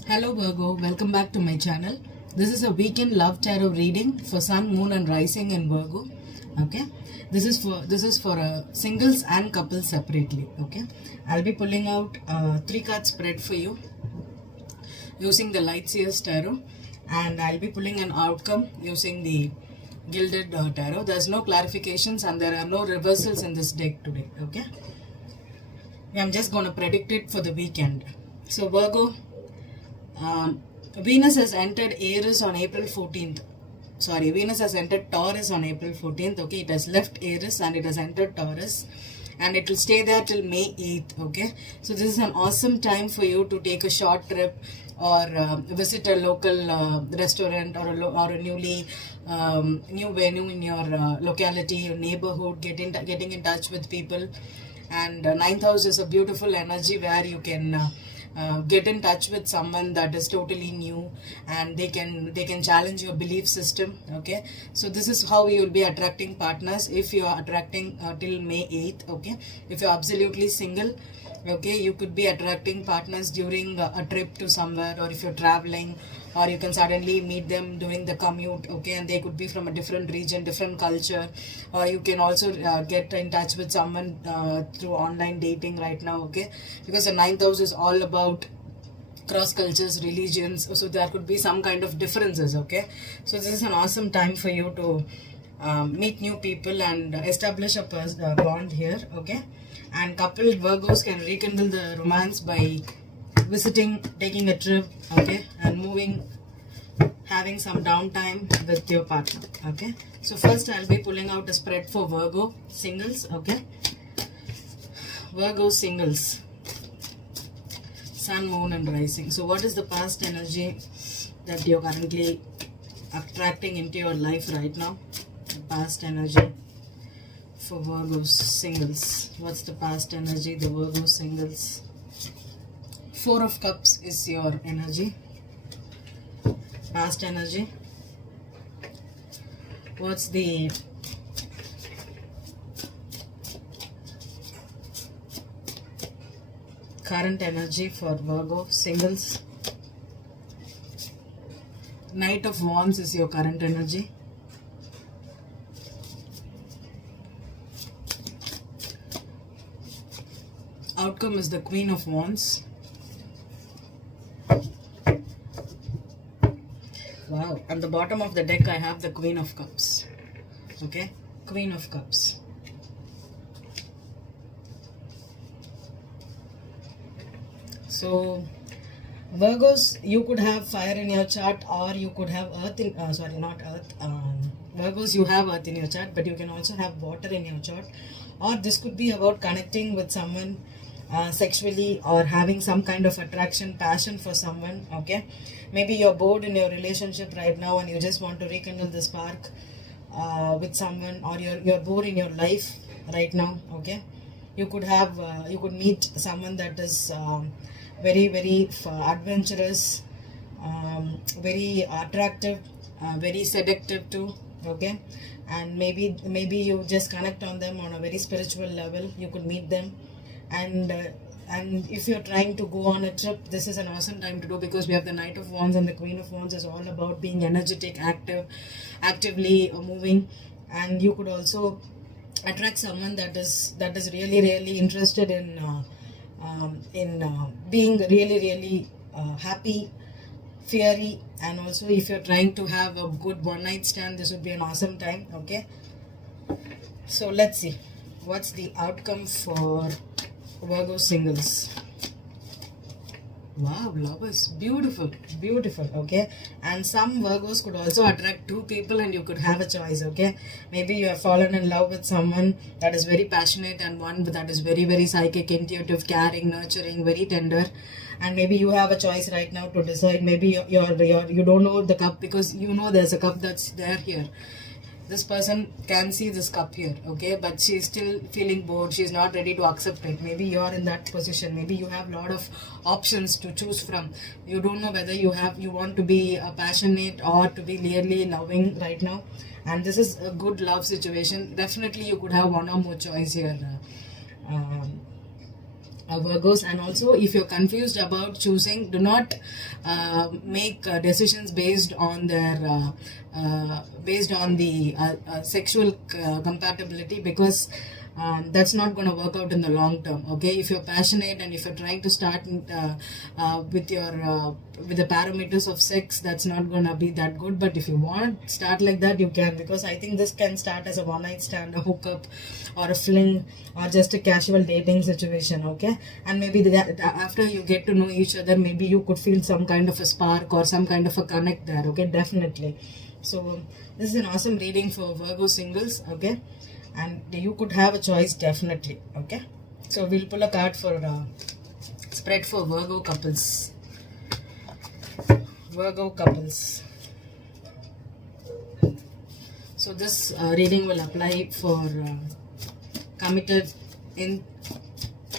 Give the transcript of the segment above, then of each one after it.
Hello Virgo, welcome back to my channel. This is a weekend love tarot reading for Sun, Moon and Rising in Virgo. Okay, this is for singles and couples separately. Okay, I'll be pulling out 3 card spread for you using the Light Seers tarot, and I'll be pulling an outcome using the Gilded tarot. There's no clarifications and there are no reversals in this deck today. Okay, I'm just going to predict it for the weekend. So Virgo, Venus has entered Aries on April 14th. Sorry, Venus has entered Taurus on April 14th. Okay, it has left Aries and it has entered Taurus. And it will stay there till May 8th. Okay, so this is an awesome time for you to take a short trip or visit a local restaurant or a new venue in your locality, your neighborhood, getting in touch with people. And ninth house is a beautiful energy where you can get in touch with someone that is totally new, and they can challenge your belief system. Okay, so this is how you will be attracting partners if you are attracting till May 8th. Okay, if you're absolutely single, okay, you could be attracting partners during a trip to somewhere, or if you're traveling, or you can suddenly meet them during the commute. Okay, and they could be from a different region, different culture, or you can also get in touch with someone through online dating right now. Okay, because the ninth house is all about cross cultures, religions, so there could be some kind of differences. Okay, so this is an awesome time for you to meet new people and establish a bond here. Okay, and coupled Virgos can rekindle the romance by visiting, taking a trip, okay, and moving, having some downtime with your partner. Okay, so first I'll be pulling out a spread for Virgo singles. Okay, Virgo singles, Sun, Moon and Rising. So what is the past energy that you're currently attracting into your life right now? Past energy for Virgo singles. What's the past energy, the Virgo singles? 4 of Cups is your energy, past energy. What's the current energy for Virgo singles? Knight of Wands is your current energy. Outcome is the Queen of Wands. Wow, at the bottom of the deck I have the Queen of Cups. Okay, Queen of Cups. So Virgos, you could have fire in your chart, or you could have earth in, sorry, not earth. Virgos, you have earth in your chart, but you can also have water in your chart. Or this could be about connecting with someone sexually, or having some kind of attraction, passion for someone. Okay, maybe you're bored in your relationship right now and you just want to rekindle the spark with someone, or you're bored in your life right now. Okay, you could have you could meet someone that is very adventurous, very attractive, very seductive too. Okay, and maybe you just connect on them on a very spiritual level. You could meet them, and if you're trying to go on a trip, this is an awesome time to do, because we have the Knight of Wands, and the Queen of Wands is all about being energetic, actively moving. And you could also attract someone that is really interested in being really happy, fiery. And also, if you're trying to have a good one night stand, this would be an awesome time. Okay, so let's see what's the outcome for Virgo singles. Wow, lovers, beautiful. Okay, and some Virgos could also attract 2 people, and you could have a choice. Okay, maybe you have fallen in love with someone that is very passionate, and one that is very psychic, intuitive, caring, nurturing, very tender. And maybe you have a choice right now to decide. Maybe you don't know the cup, because you know there's a cup that's there here. This person can see this cup here, okay, but she's still feeling bored. She's not ready to accept it. Maybe you're in that position. Maybe you have a lot of options to choose from. You don't know whether you want to be passionate or to be really loving right now. And this is a good love situation. Definitely you could have one or more choice here. Virgos. And also, if you're confused about choosing, do not make decisions based on their based on the sexual compatibility, because that's not going to work out in the long term. Okay, if you're passionate and if you're trying to start with your with the parameters of sex, that's not going to be that good. But if you want to start like that, you can, because I think this can start as a one night stand, a hookup, or a fling, or just a casual dating situation. Okay, and maybe after you get to know each other, maybe you could feel some kind of a spark or some kind of a connect there. Okay, definitely. So this is an awesome reading for Virgo singles. Okay, and you could have a choice, definitely. Okay, so we'll pull a card for spread for Virgo couples. Virgo couples. So this reading will apply for committed in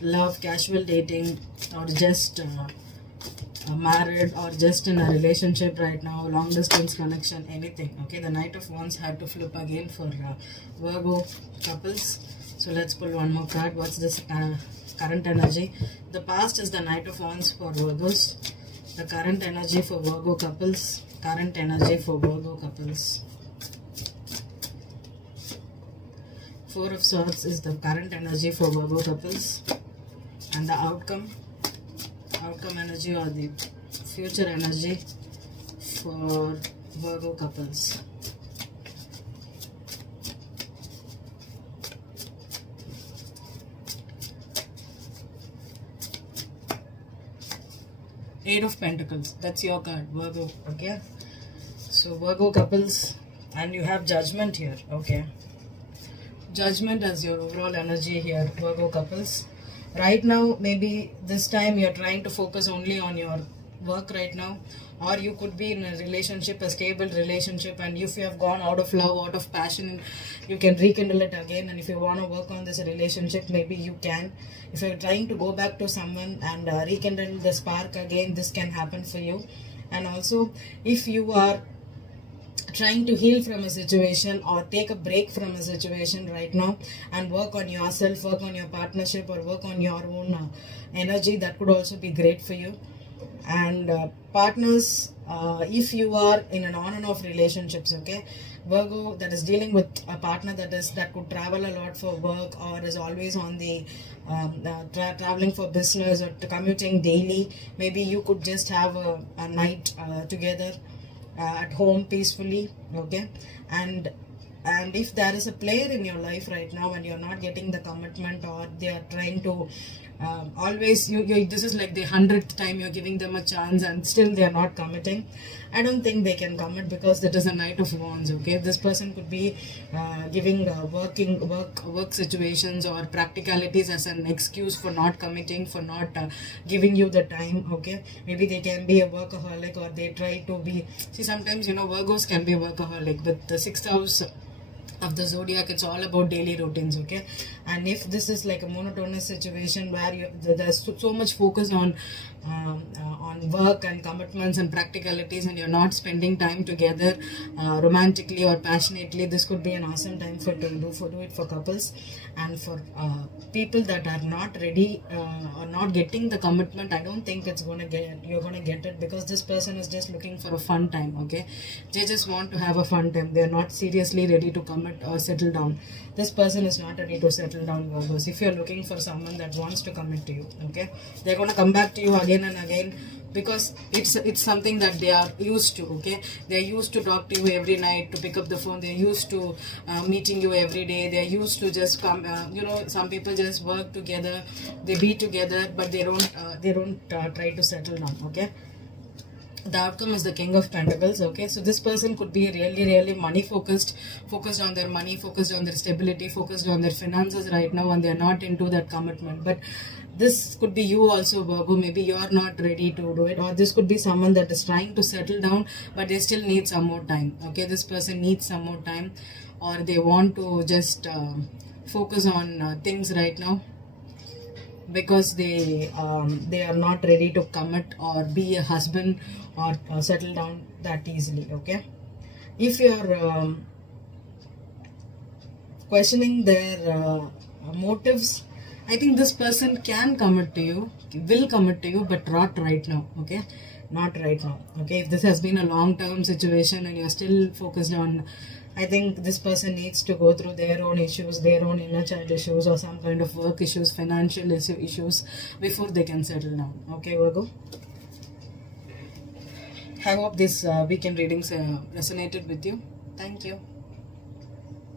love, casual dating, or just married, or just in a relationship right now, long distance connection, anything. Okay, the Knight of Wands had to flip again for Virgo couples. So let's pull one more card. What's this current energy? The past is the Knight of Wands for Virgos. The current energy for Virgo couples. Current energy for Virgo couples. Four of Swords is the current energy for Virgo couples. And the outcome energy, or the future energy for Virgo couples. Eight of Pentacles. That's your card, Virgo. Okay, so Virgo couples, and you have Judgment here. Okay, Judgment as your overall energy here, Virgo couples. Right now, maybe this time you're trying to focus only on your work right now, or you could be in a relationship, a stable relationship, and if you have gone out of love, out of passion, you can rekindle it again. And if you want to work on this relationship, maybe you can. If you're trying to go back to someone and rekindle the spark again, this can happen for you. And also, if you are trying to heal from a situation or take a break from a situation right now and work on yourself, work on your partnership, or work on your own energy, that could also be great for you. And partners, if you are in an on and off relationships, okay, Virgo, that is dealing with a partner that could travel a lot for work, or is always on the traveling for business, or commuting daily, maybe you could just have a night together at home peacefully. Okay, and if there is a player in your life right now and you're not getting the commitment, or they are trying to always you this is like the 100th time you're giving them a chance and still they are not committing, I don't think they can commit, because that is a Knight of Wands. Okay, this person could be giving work situations or practicalities as an excuse for not committing, for not giving you the time. Okay, maybe they can be a workaholic, or they try to be, see, sometimes Virgos can be workaholic. With the 6th house of the zodiac, it's all about daily routines. Okay, and if this is like a monotonous situation where there's so much focus on work and commitments and practicalities, and you're not spending time together romantically or passionately, this could be an awesome time to do it for couples. And for people that are not ready or not getting the commitment, I don't think you're gonna get it, because this person is just looking for a fun time. Okay, they just want to have a fun time. They're not seriously ready to commit or settle down. This person is not ready to settle down, Virgos. If you're looking for someone that wants to commit to you, okay, they're gonna come back to you again and again, because it's something that they are used to. Okay, they're used to talk to you every night, to pick up the phone. They're used to meeting you every day. They're used to just come. Some people just work together, they be together, but they don't try to settle down. Okay, the outcome is the King of Pentacles. Okay, so this person could be really money focused on their money, focused on their stability, focused on their finances right now, and they're not into that commitment. But this could be you also, Virgo. Maybe you're not ready to do it, or this could be someone that is trying to settle down, but they still need some more time. Okay, this person needs some more time, or they want to just focus on things right now, because they are not ready to commit or be a husband or settle down that easily. Okay, if you're questioning their motives I think this person can commit to you, will commit to you, but not right now, okay? Not right now, okay? If this has been a long-term situation and you're still focused on, I think this person needs to go through their own issues, their own inner child issues, or some kind of work issues, financial issues before they can settle down, okay, Virgo? I hope this weekend readings resonated with you. Thank you.